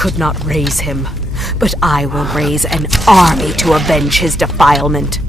could not raise him, but I will raise an army to avenge his defilement.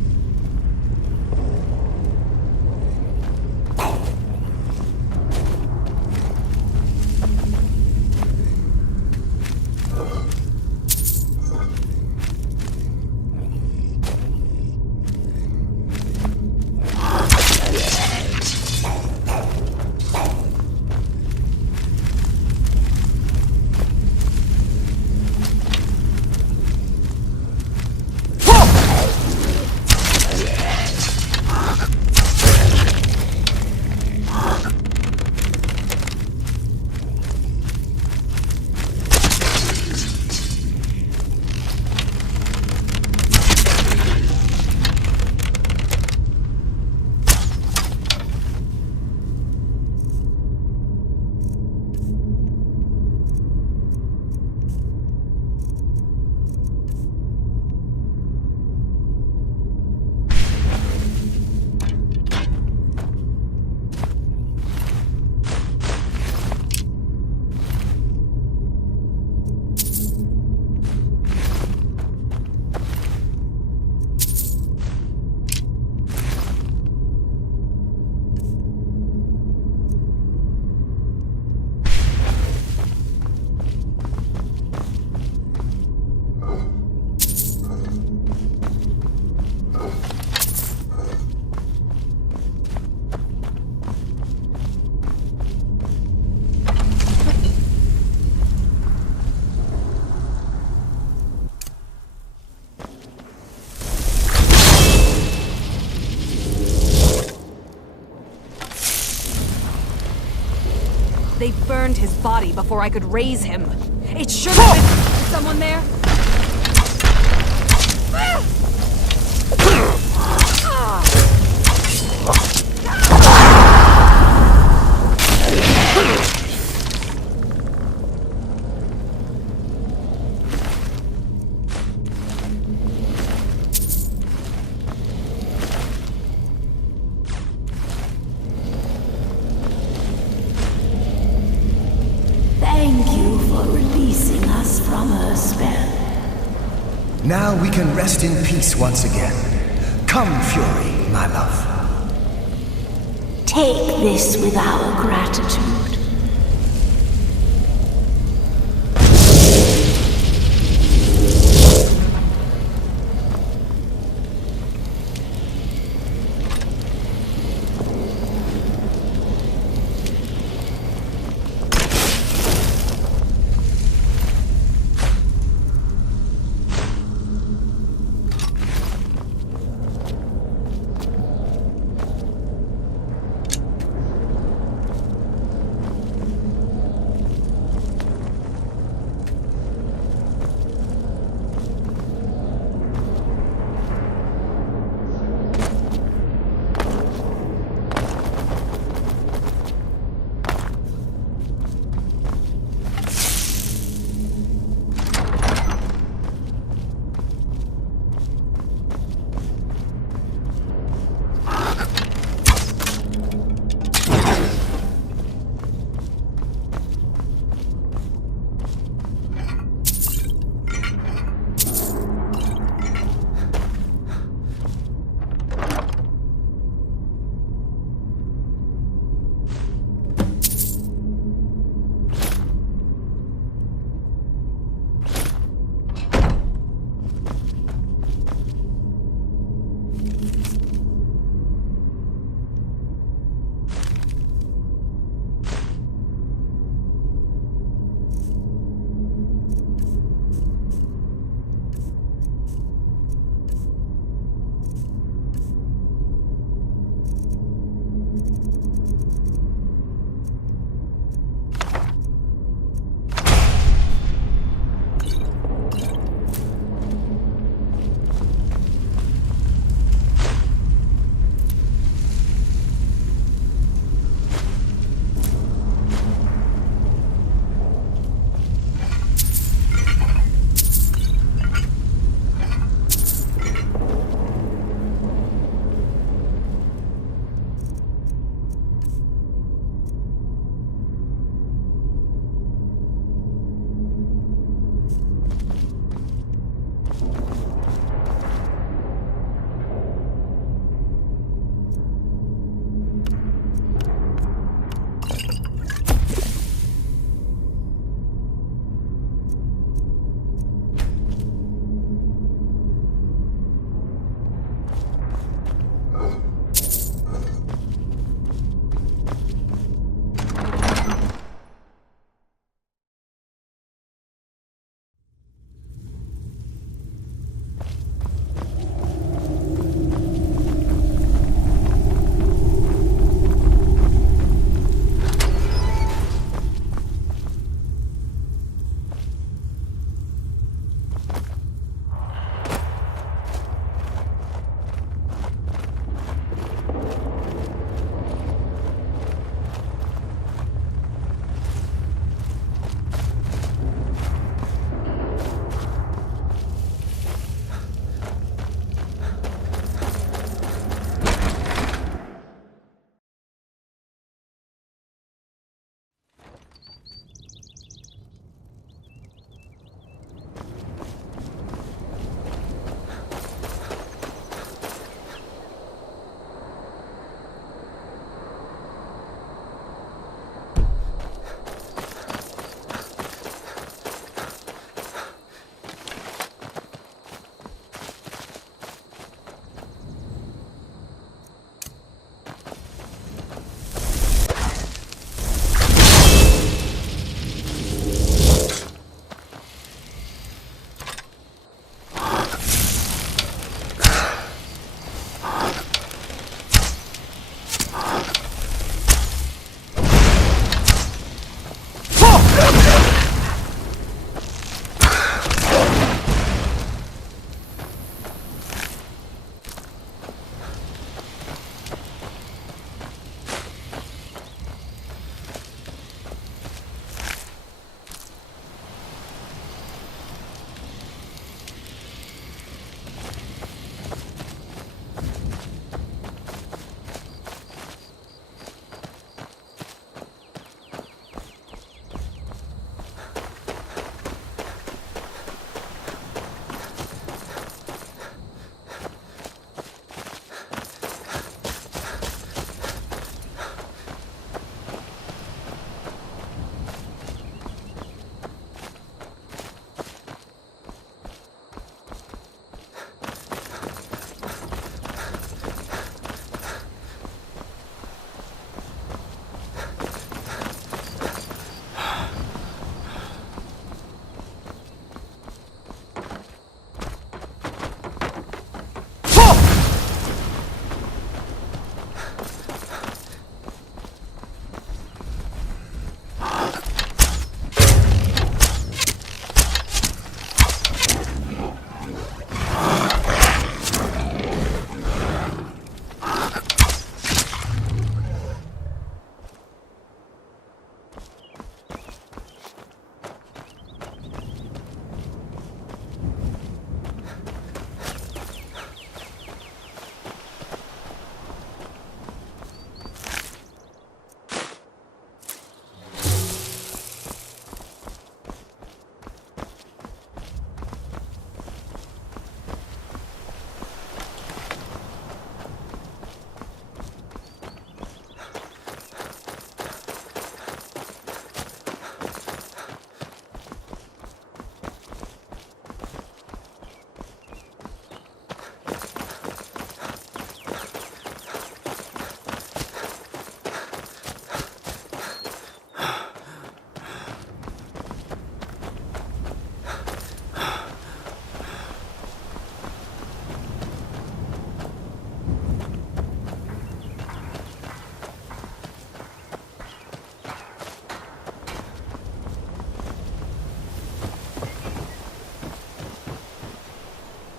They burned his body before I could raise him. It should have been... Is someone there? Now we can rest in peace once again. Come, Fury, my love. Take this with our gratitude.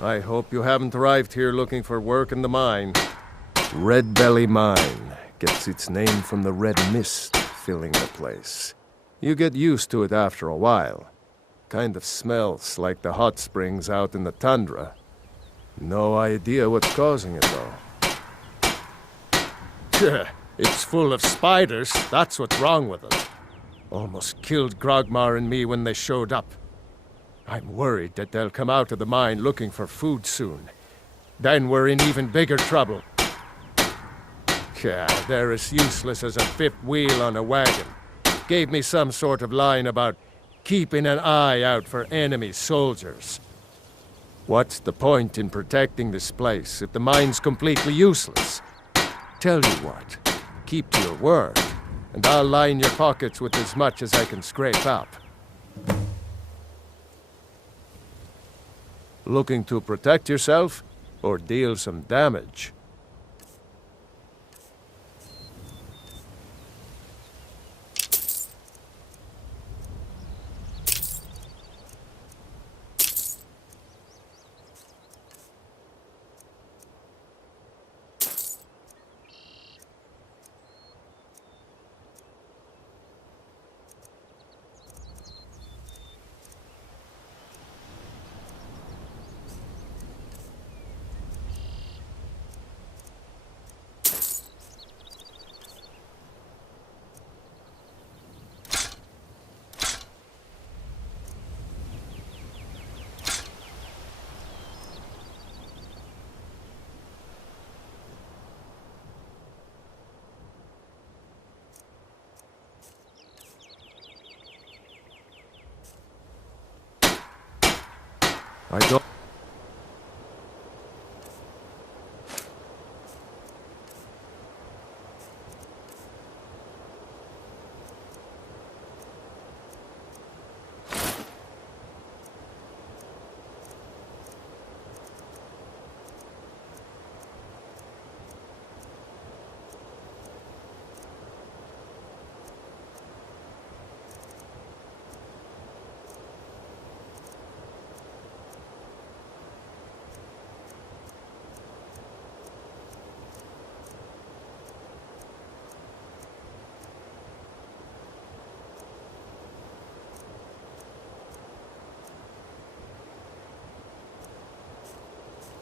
I hope you haven't arrived here looking for work in the mine. Red Belly Mine gets its name from the red mist filling the place. You get used to it after a while. Kind of smells like the hot springs out in the tundra. No idea what's causing it, though. It's full of spiders, that's what's wrong with it. Almost killed Grogmar and me when they showed up. I'm worried that they'll come out of the mine looking for food soon. Then we're in even bigger trouble. They're as useless as a fifth wheel on a wagon. Gave me some sort of line about keeping an eye out for enemy soldiers. What's the point in protecting this place if the mine's completely useless? Tell you what, keep to your word, and I'll line your pockets with as much as I can scrape up. Looking to protect yourself, or deal some damage? I don't...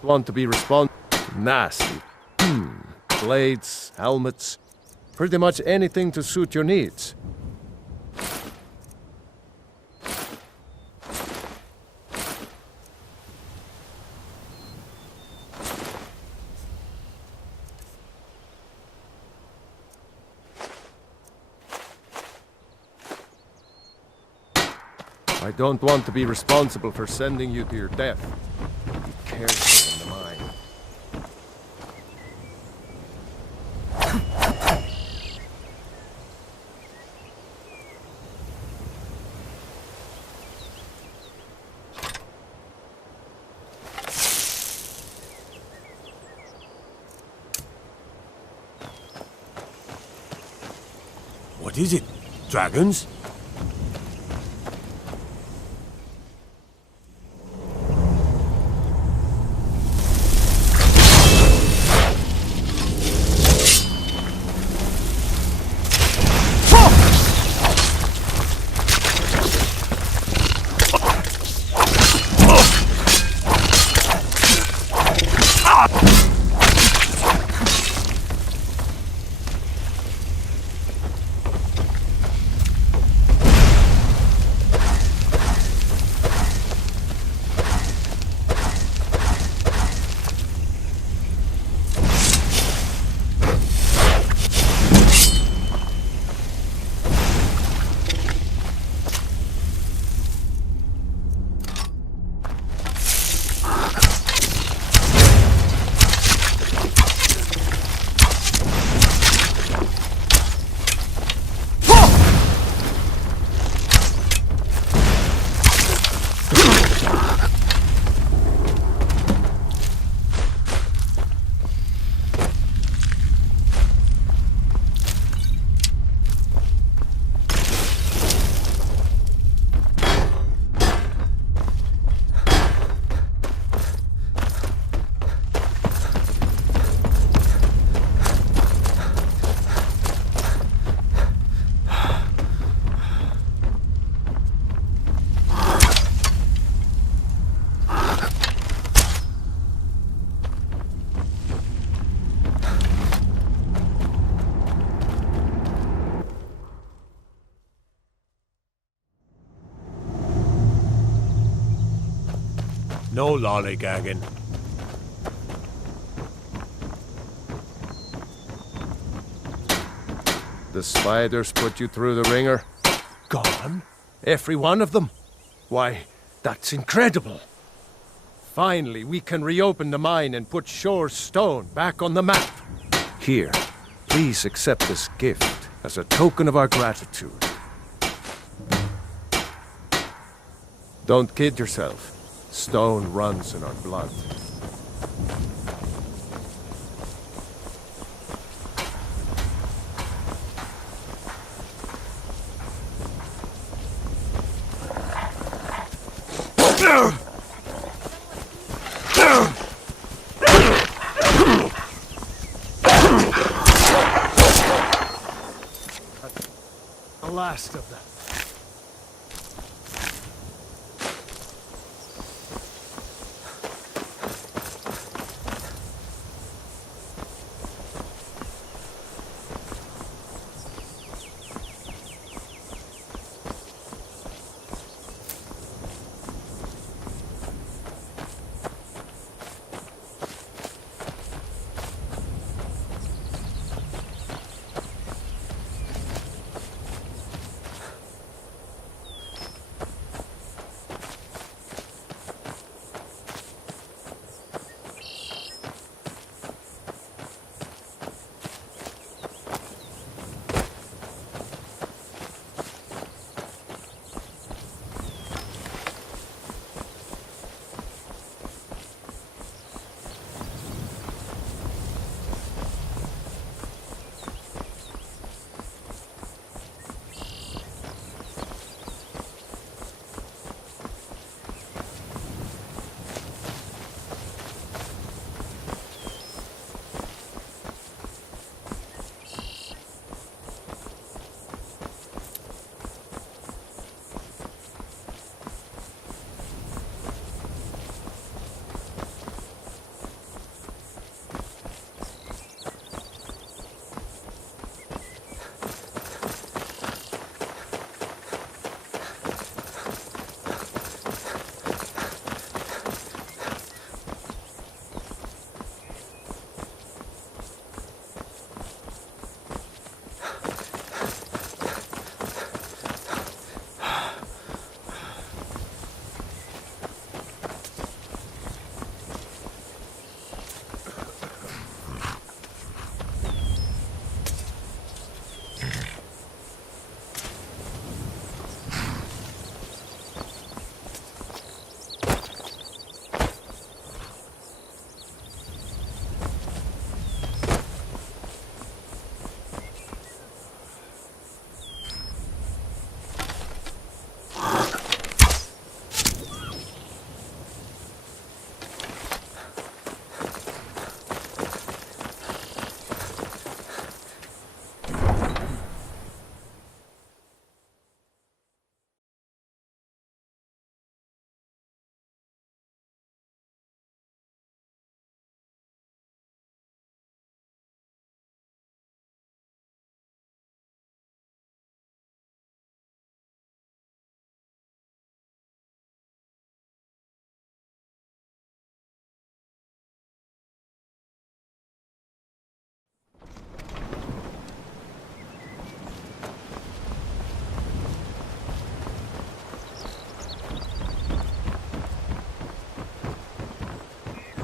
want to be nasty. Blades, helmets, pretty much anything to suit your needs. I don't want to be responsible for sending you to your death. Be careful in the mine. What is it? Dragons? No lollygagging. The spiders put you through the ringer? Gone? Every one of them? Why, that's incredible. Finally, we can reopen the mine and put Shore's stone back on the map. Here, please accept this gift as a token of our gratitude. Don't kid yourself. Stone runs in our blood. The last of them.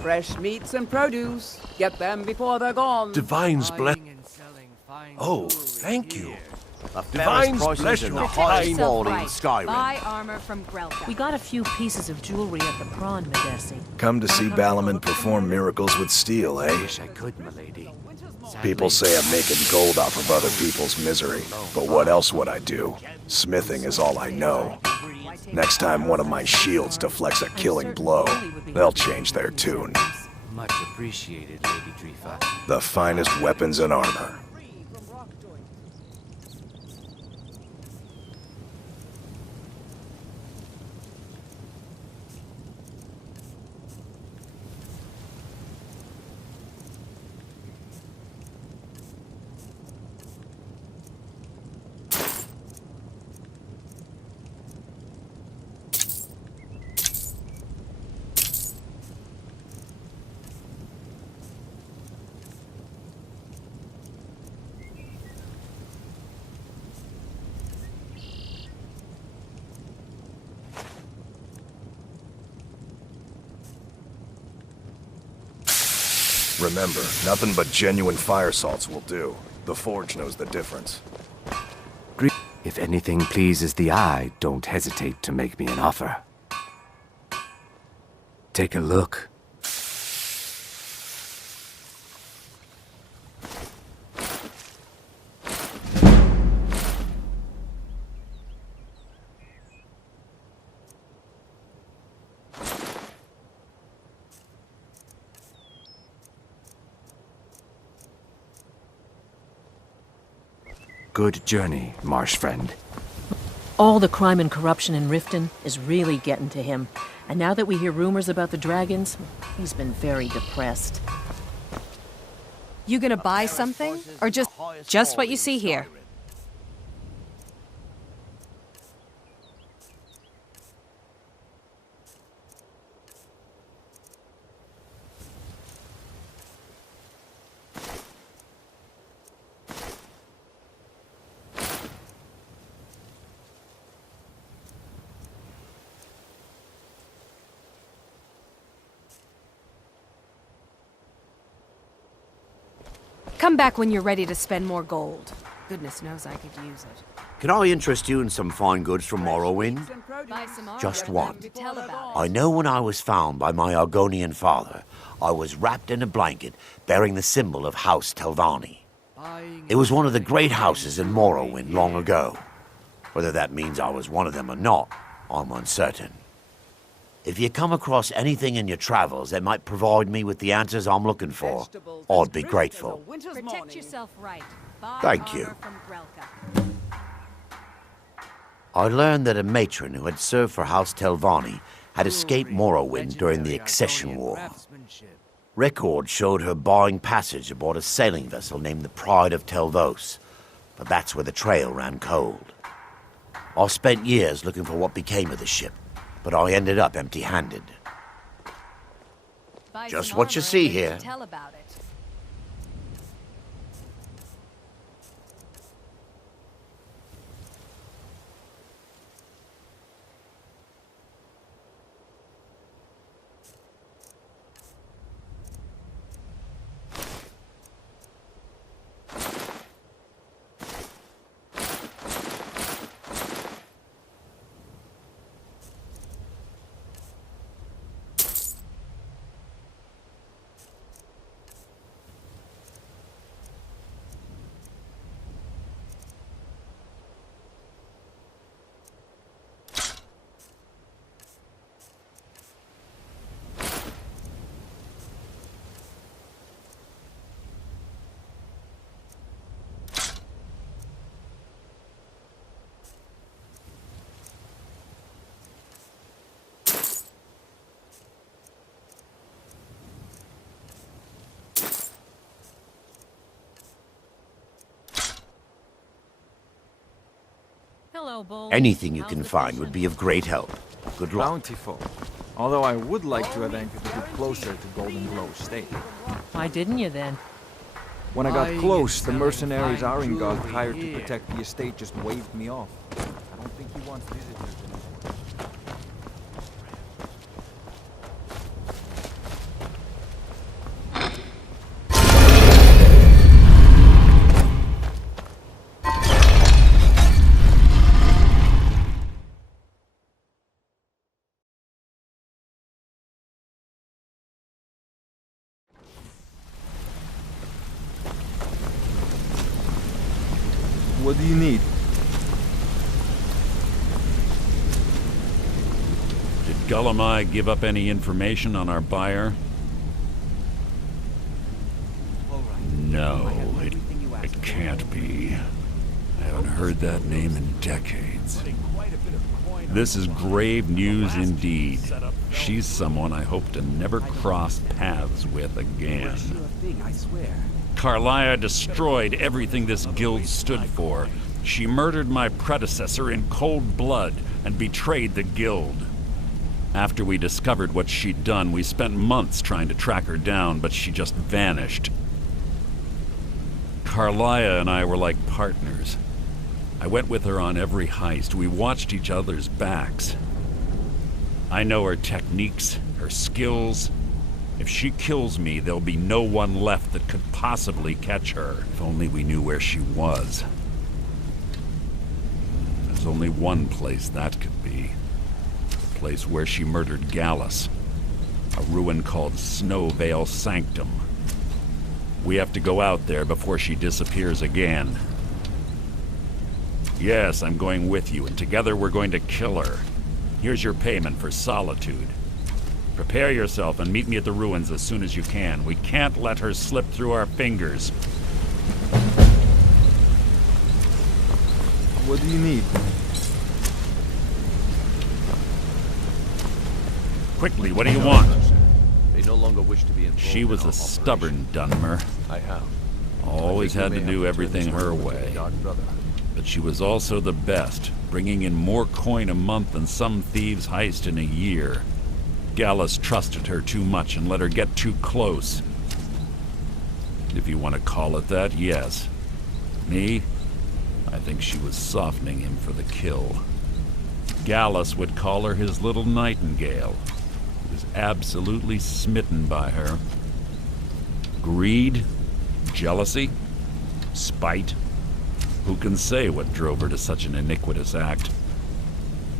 Fresh meats and produce. Get them before they're gone. Divine's bless. Oh, thank you. Divine's bless you. The highest quality in Skyrim. Buy armor from Grelka. We got a few pieces of jewelry at the prawn, Medesi. Come to see Balaman perform miracles with steel, eh? Wish I could, milady. People say I'm making gold off of other people's misery, but what else would I do? Smithing is all I know. Next time one of my shields deflects a killing blow, they'll change their tune. Much appreciated, Lady Drifa. The finest weapons and armor. Remember, nothing but genuine fire salts will do. The Forge knows the difference. If anything pleases the eye, don't hesitate to make me an offer. Take a look. Good journey, marsh friend. All the crime and corruption in Riften is really getting to him. And now that we hear rumors about the dragons, he's been very depressed. You gonna buy something? Or just what you see here? Come back when you're ready to spend more gold. Goodness knows I could use it. Can I interest you in some fine goods from Morrowind? Buy some art, Just and one. tell about it. I know when I was found by my Argonian father, I was wrapped in a blanket bearing the symbol of House Telvanni. It was one of the great houses in Morrowind long ago. Whether that means I was one of them or not, I'm uncertain. If you come across anything in your travels that might provide me with the answers I'm looking for, I'd be grateful. Protect yourself right. Buy Thank you. armor from Grelka. I learned that a matron who had served for House Telvanni had escaped Morrowind during the Accession War. Records showed her buying passage aboard a sailing vessel named the Pride of Telvos, but that's where the trail ran cold. I spent years looking for what became of the ship, but I ended up empty-handed. Buy Just some what you armor see and here. Tell about it. Hello, Bull. Anything you How's can the find fishing? would be of great help. Good luck. Bountiful. Although I would like to have anchored a bit closer to Golden Glow State. Why didn't you then? When I got close, the mercenaries Aringard hired to protect the estate just waved me off. I don't think he wants visitors anymore. What do you need? Did Gullamai give up any information on our buyer? No, it can't be. I haven't heard that name in decades. This is grave news indeed. She's someone I hope to never cross paths with again. Karliah destroyed everything this guild stood for. She murdered my predecessor in cold blood and betrayed the guild. After we discovered what she'd done, we spent months trying to track her down, but she just vanished. Karliah and I were like partners. I went with her on every heist. We watched each other's backs. I know her techniques, her skills. If she kills me, there'll be no one left that could possibly catch her. If only we knew where she was. There's only one place that could be. The place where she murdered Gallus. A ruin called Snowvale Sanctum. We have to go out there before she disappears again. Yes, I'm going with you, and together we're going to kill her. Here's your payment for solitude. Prepare yourself and meet me at the ruins as soon as you can. We can't let her slip through our fingers. What do you need? Quickly, what do you want? They no longer wish to be involved. She was a stubborn Dunmer. I have. Always had to do everything her way. But she was also the best, bringing in more coin a month than some thieves heist in a year. Gallus trusted her too much and let her get too close. If you want to call it that, yes. Me? I think she was softening him for the kill. Gallus would call her his little nightingale. He was absolutely smitten by her. Greed? Jealousy? Spite? Who can say what drove her to such an iniquitous act?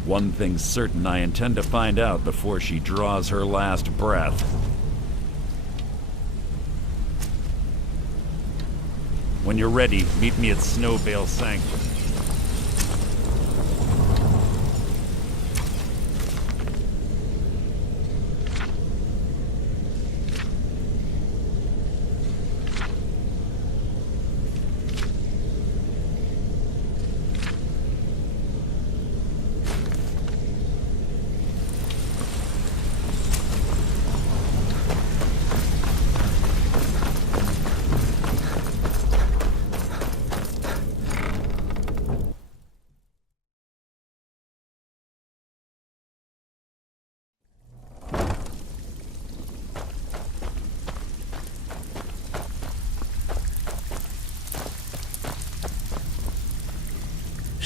One thing's certain, I intend to find out before she draws her last breath. When you're ready, meet me at Snowvale Sanctum.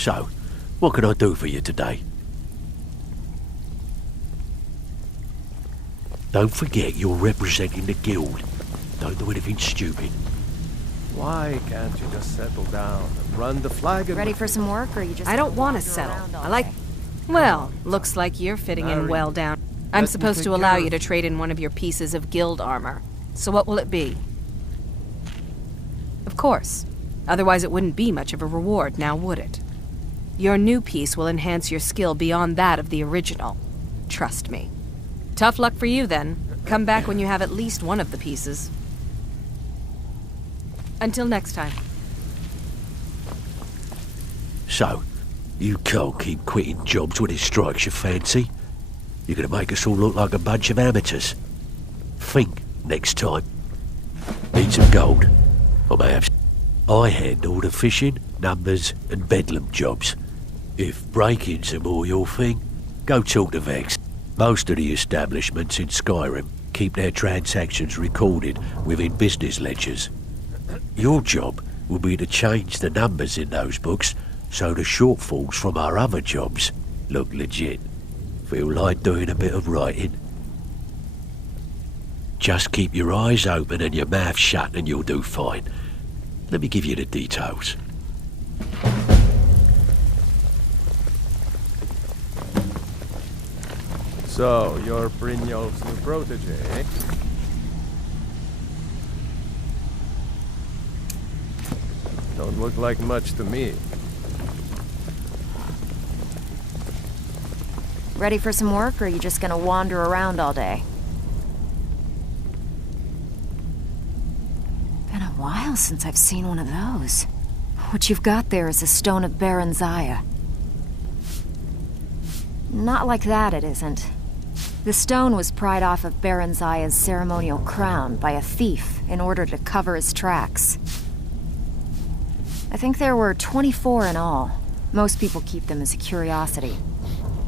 So, what can I do for you today? Don't forget you're representing the guild. Don't do anything stupid. Why can't you just settle down and run the flag and... Ready for some work, or you just... I don't want to settle. I like... Well, looks like you're fitting in well down. I'm supposed to allow you to trade in one of your pieces of guild armor. So what will it be? Of course. Otherwise it wouldn't be much of a reward, now would it? Your new piece will enhance your skill beyond that of the original. Trust me. Tough luck for you, then. Come back when you have at least one of the pieces. Until next time. So, you can't keep quitting jobs when it strikes your fancy. You're gonna make us all look like a bunch of amateurs. Think next time. Need some gold? I may have... I handle the fishing, numbers, and bedlam jobs. If break-ins are more your thing, go talk to Vex. Most of the establishments in Skyrim keep their transactions recorded within business ledgers. Your job will be to change the numbers in those books so the shortfalls from our other jobs look legit. Feel like doing a bit of writing? Just keep your eyes open and your mouth shut and you'll do fine. Let me give you the details. So, you're Brynjolf's new protege, eh? Don't look like much to me. Ready for some work, or are you just gonna wander around all day? Been a while since I've seen one of those. What you've got there is a stone of Baron Zaya. Not like that, it isn't. The stone was pried off of Baron Zaya's ceremonial crown by a thief in order to cover his tracks. I think there were 24 in all. Most people keep them as a curiosity.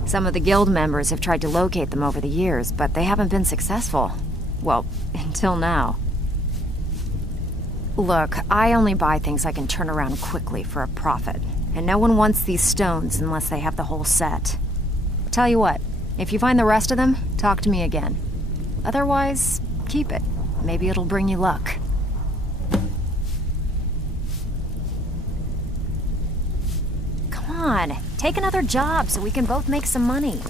Some of the guild members have tried to locate them over the years, but they haven't been successful. Well, until now. Look, I only buy things I can turn around quickly for a profit, and no one wants these stones unless they have the whole set. Tell you what, if you find the rest of them, talk to me again. Otherwise, keep it. Maybe it'll bring you luck. Come on, take another job so we can both make some money.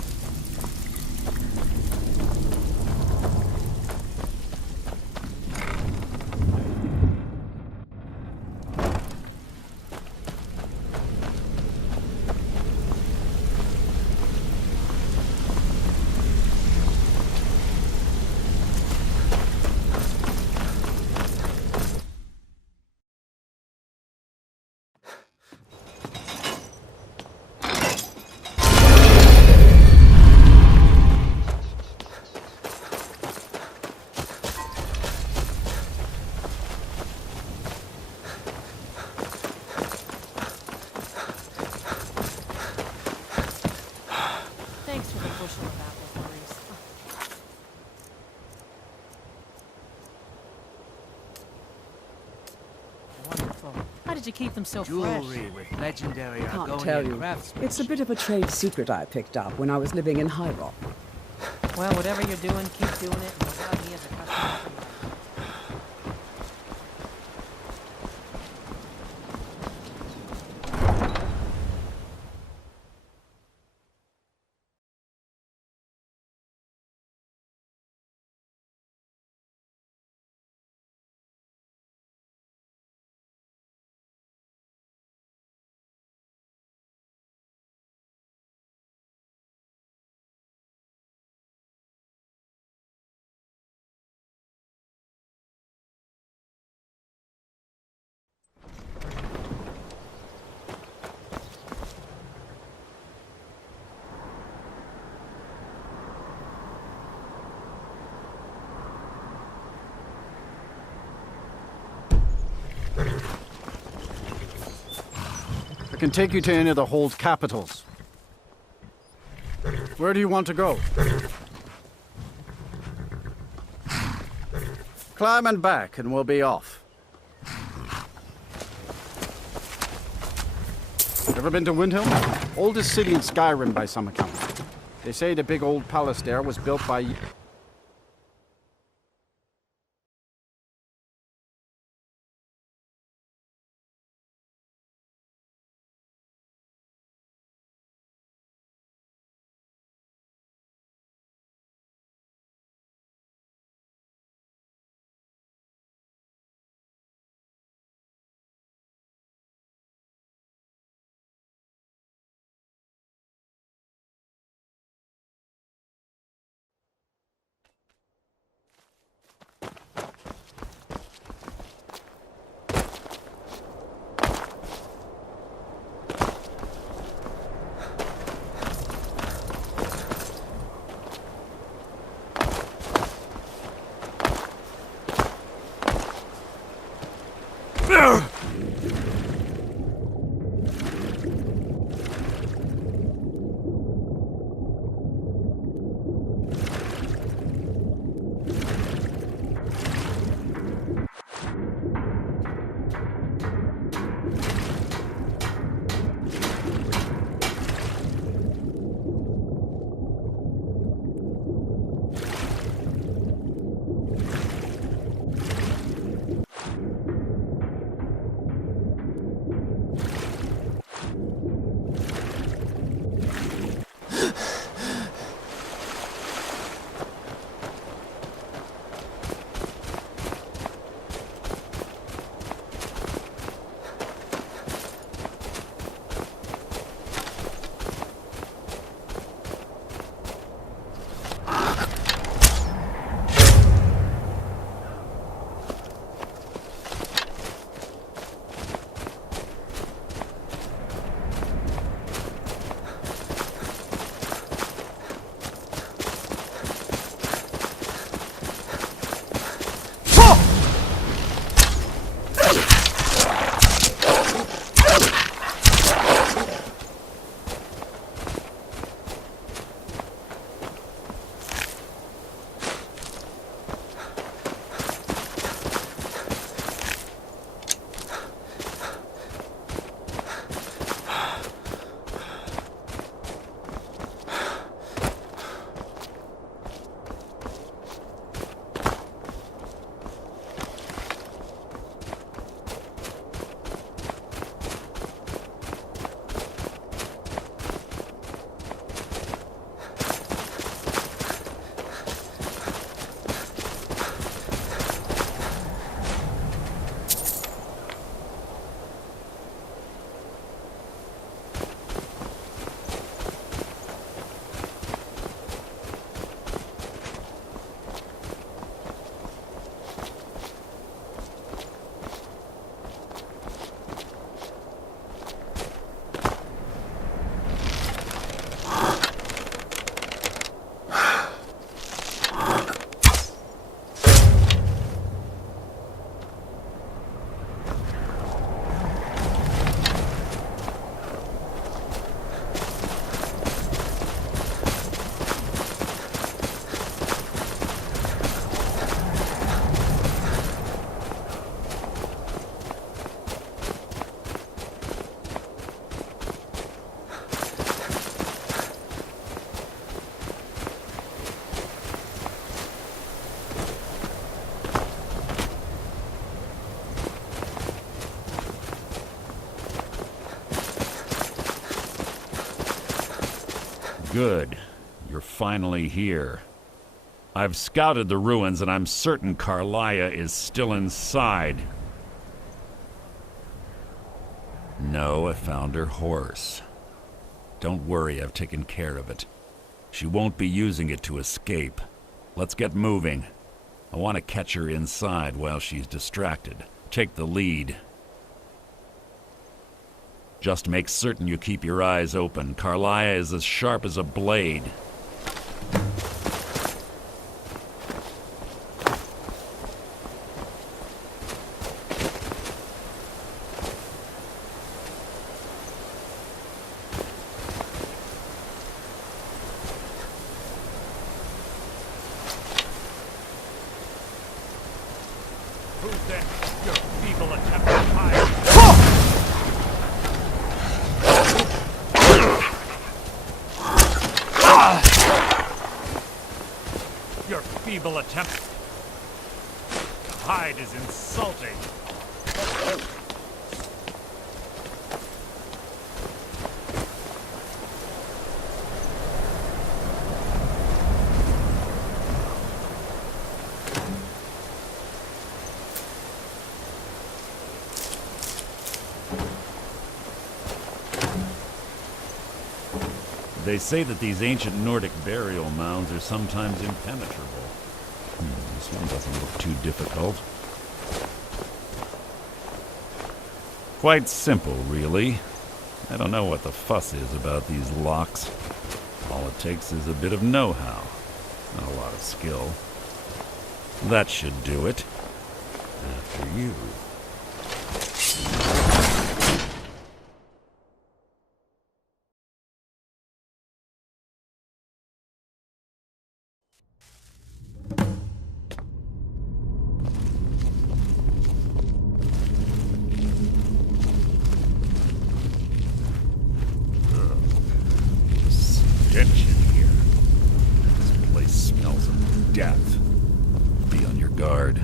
Thanks for the bushel of apples, Maurice. Wonderful. How did you keep them so Jewelry fresh? with legendary Can't Argonian tell you. craftsmanship. It's a bit of a trade secret I picked up when I was living in High Rock. Well, whatever you're doing, keep doing it, and provide me as a customer for life. I can take you to any of the hold capitals. Where do you want to go? Climb and back, and we'll be off. Ever been to Windhelm? Oldest city in Skyrim by some account. They say the big old palace there was built by... Good. You're finally here. I've scouted the ruins and I'm certain Karliah is still inside. No, I found her horse. Don't worry, I've taken care of it. She won't be using it to escape. Let's get moving. I want to catch her inside while she's distracted. Take the lead. Just make certain you keep your eyes open. Karliah is as sharp as a blade. Who's there? Your feeble attempt to hide. Your feeble attempt to hide is insulting. They say that these ancient Nordic burial mounds are sometimes impenetrable. This one doesn't look too difficult. Quite simple, really. I don't know what the fuss is about these locks. All it takes is a bit of know-how, not a lot of skill. That should do it. After you. Stench in here. This place smells of death. Be on your guard.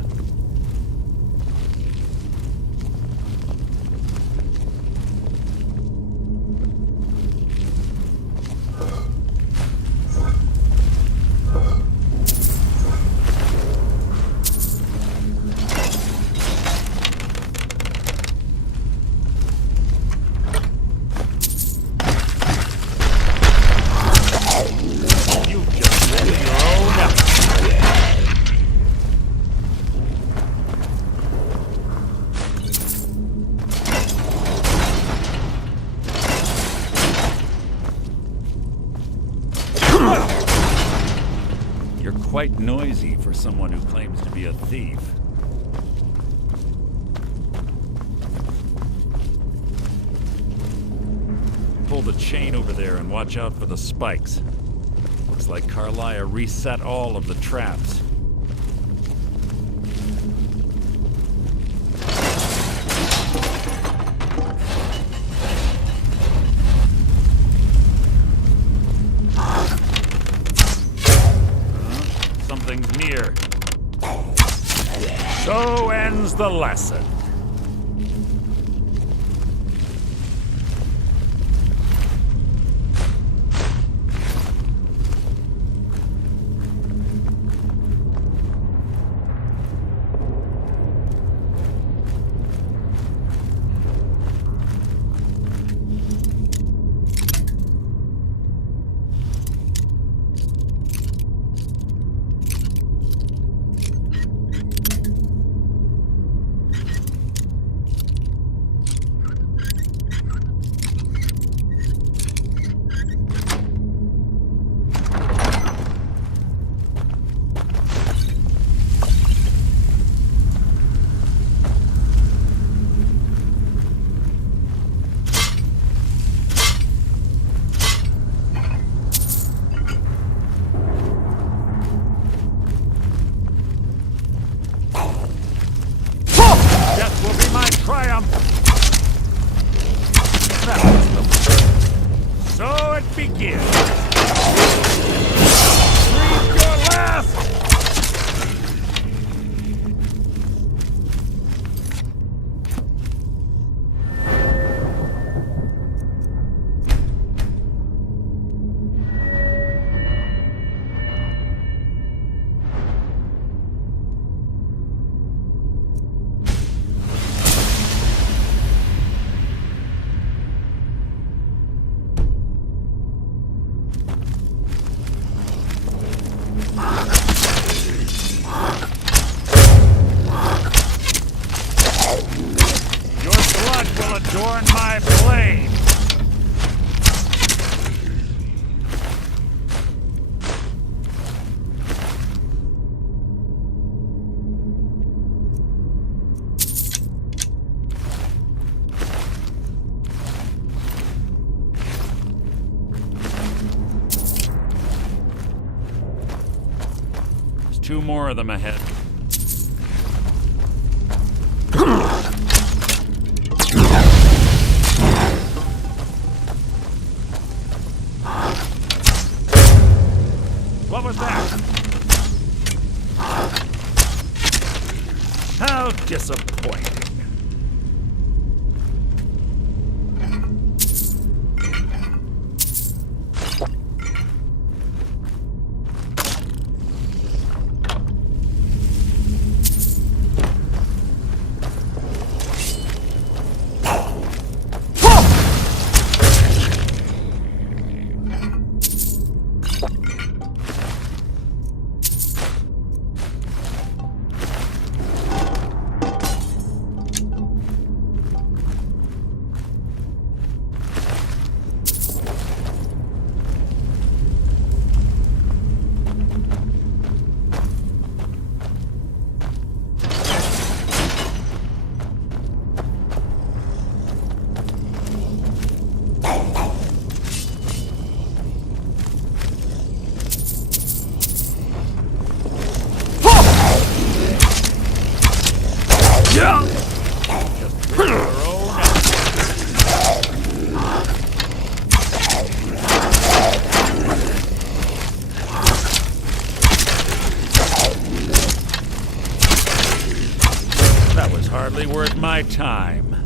You're quite noisy for someone who claims to be a thief. Pull the chain over there and watch out for the spikes. Looks like Karliah reset all of the traps. Something's near. So ends the lesson. Your blood will adorn my blade! There's 2 more of them ahead. What was that? How disappointing. That was hardly worth my time.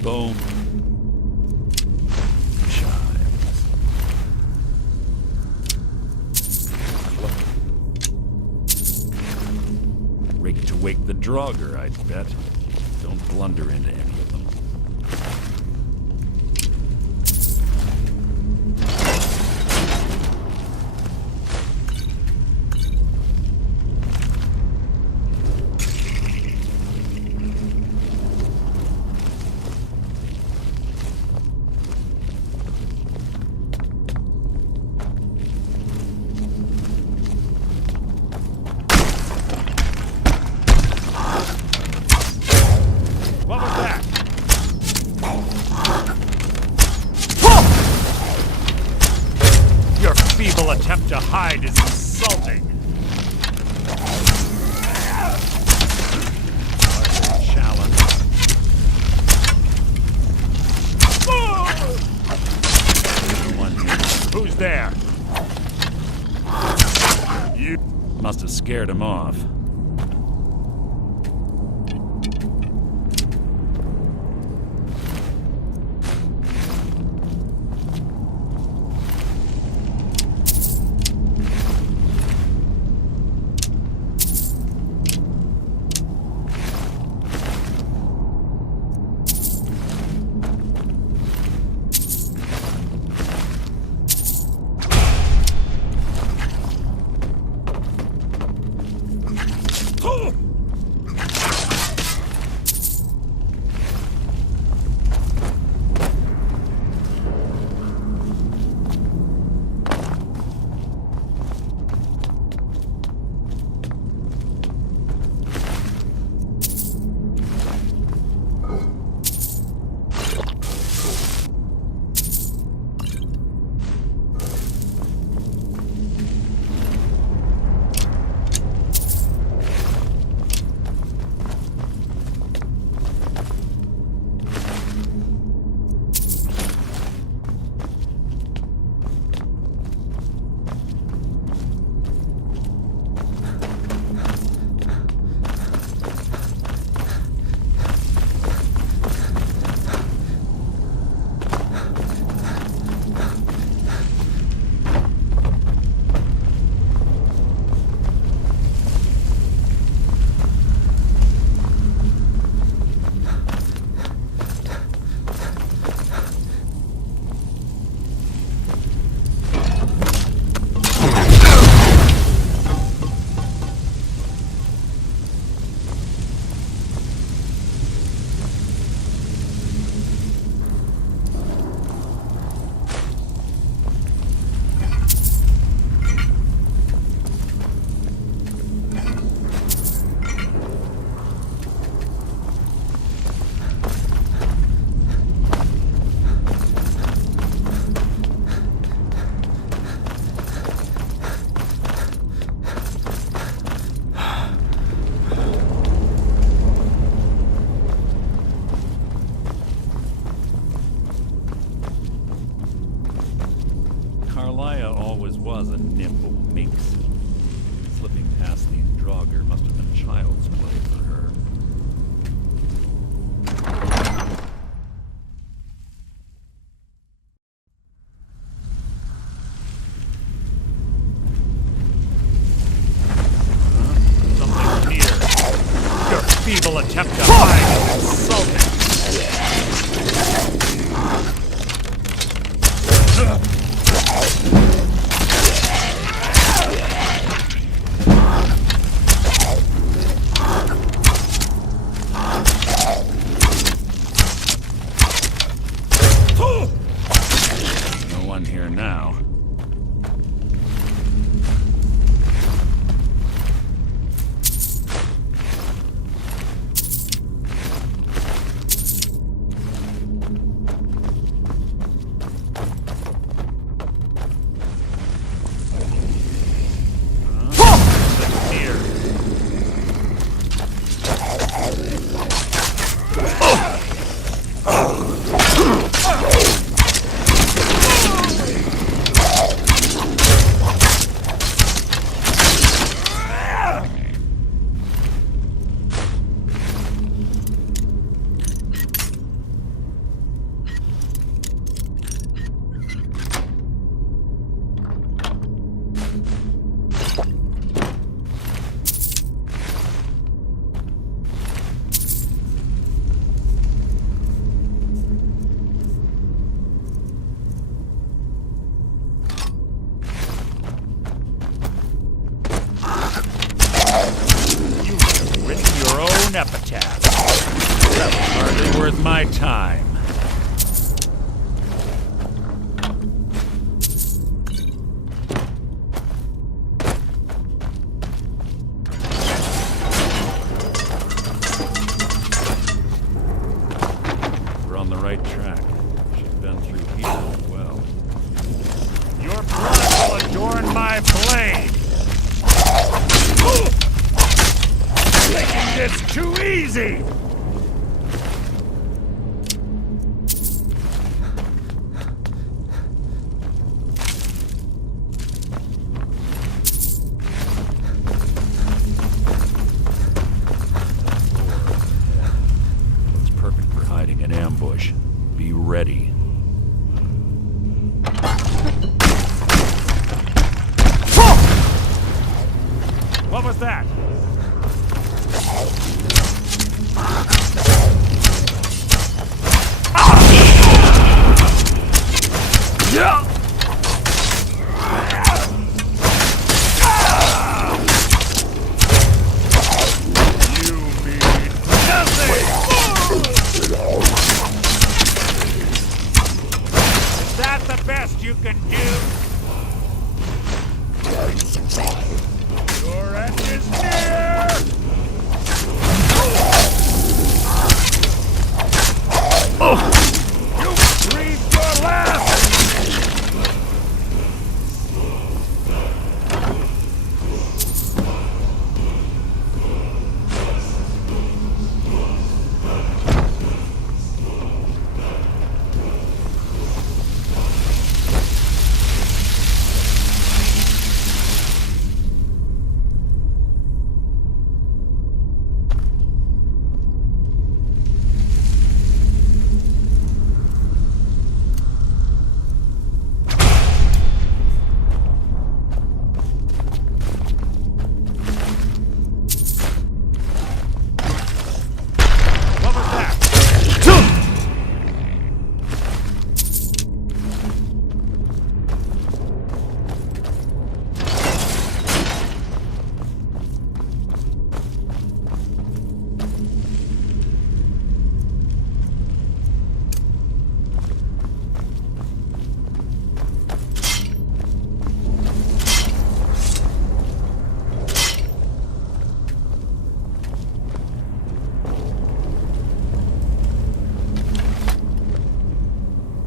Boom. Chimes. Rigged to wake the Draugr, I'd bet. Don't blunder into any of them. Feeble attempt to hide is insulting. Challenge. Who's there? You must have scared him off. Karliah always was a nimble minx. Slipping past the Draugr must have been child's play for her. Something near. Your feeble attempt to hide is insulting. No one here now. Epitaph. That was hardly worth my time. We're on the right track. She's been through here as well. Your blood will adorn my blade! Thinking it's too easy! Looks perfect for hiding an ambush. Be ready. What was that? You can do. Your end is near. You breathed your last.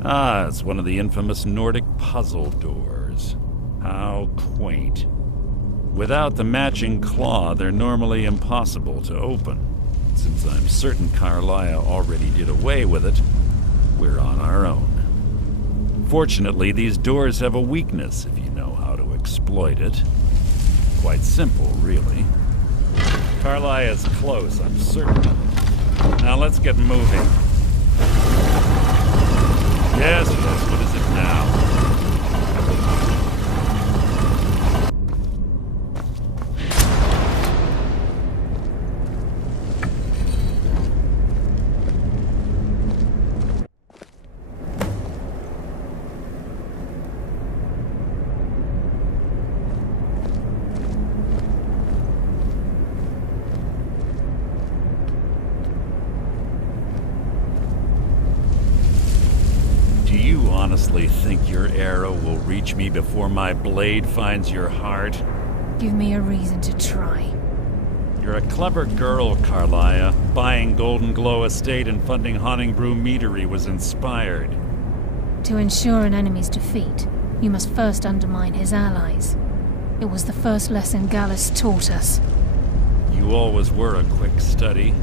Ah, it's one of the infamous Nordic puzzle doors. How quaint. Without the matching claw, they're normally impossible to open. Since I'm certain Karliah already did away with it, we're on our own. Unfortunately, these doors have a weakness if you know how to exploit it. Quite simple, really. Karliah is close, I'm certain of it. Now let's get moving. Yes, what is it now? Honestly think your arrow will reach me before my blade finds your heart? Give me a reason to try. You're a clever girl, Karliah. Buying Golden Glow Estate and funding Honningbrew Meadery was inspired. To ensure an enemy's defeat, you must first undermine his allies. It was the first lesson Gallus taught us. You always were a quick study.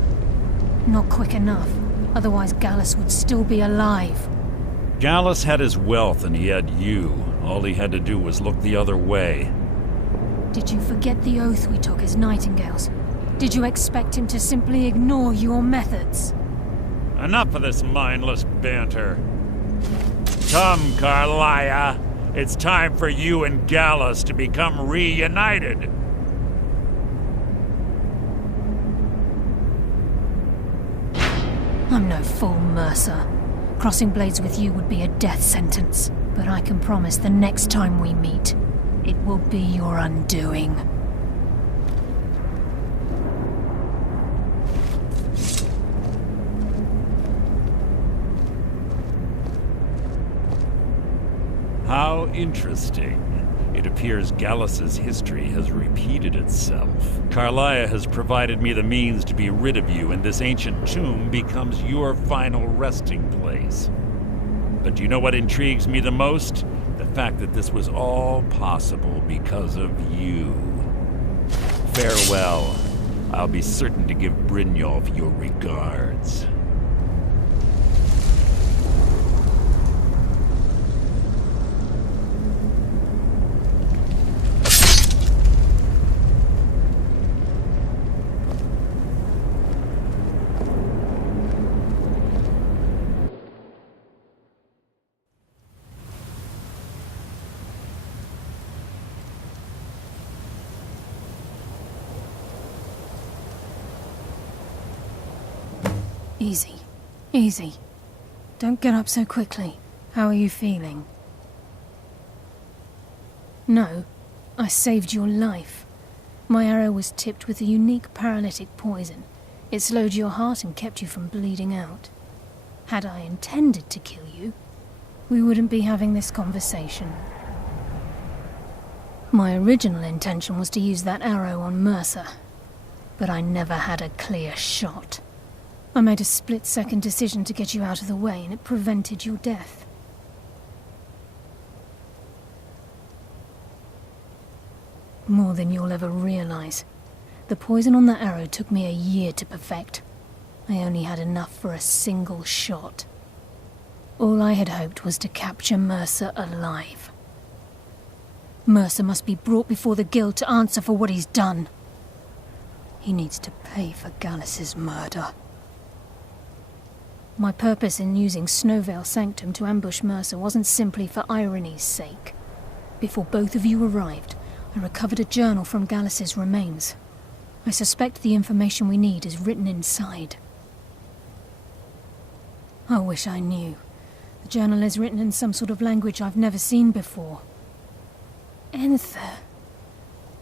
Not quick enough. Otherwise Gallus would still be alive. Gallus had his wealth and he had you. All he had to do was look the other way. Did you forget the oath we took as Nightingales? Did you expect him to simply ignore your methods? Enough of this mindless banter. Come, Karliah. It's time for you and Gallus to become reunited. I'm no fool, Mercer. Crossing blades with you would be a death sentence, but I can promise the next time we meet, it will be your undoing. How interesting. It appears Gallus's history has repeated itself. Karliah has provided me the means to be rid of you, and this ancient tomb becomes your final resting place. But do you know what intrigues me the most? The fact that this was all possible because of you. Farewell. I'll be certain to give Brynjolf your regards. Easy. Easy. Don't get up so quickly. How are you feeling? No, I saved your life. My arrow was tipped with a unique paralytic poison. It slowed your heart and kept you from bleeding out. Had I intended to kill you, we wouldn't be having this conversation. My original intention was to use that arrow on Mercer, but I never had a clear shot. I made a split-second decision to get you out of the way, and it prevented your death. More than you'll ever realize. The poison on that arrow took me a year to perfect. I only had enough for a single shot. All I had hoped was to capture Mercer alive. Mercer must be brought before the Guild to answer for what he's done. He needs to pay for Gallus's murder. My purpose in using Snowvale Sanctum to ambush Mercer wasn't simply for irony's sake. Before both of you arrived, I recovered a journal from Gallus's remains. I suspect the information we need is written inside. I wish I knew. The journal is written in some sort of language I've never seen before. Enther.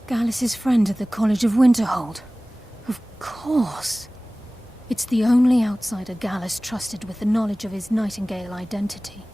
Gallus's friend at the College of Winterhold. Of course. It's the only outsider Gallus trusted with the knowledge of his Nightingale identity.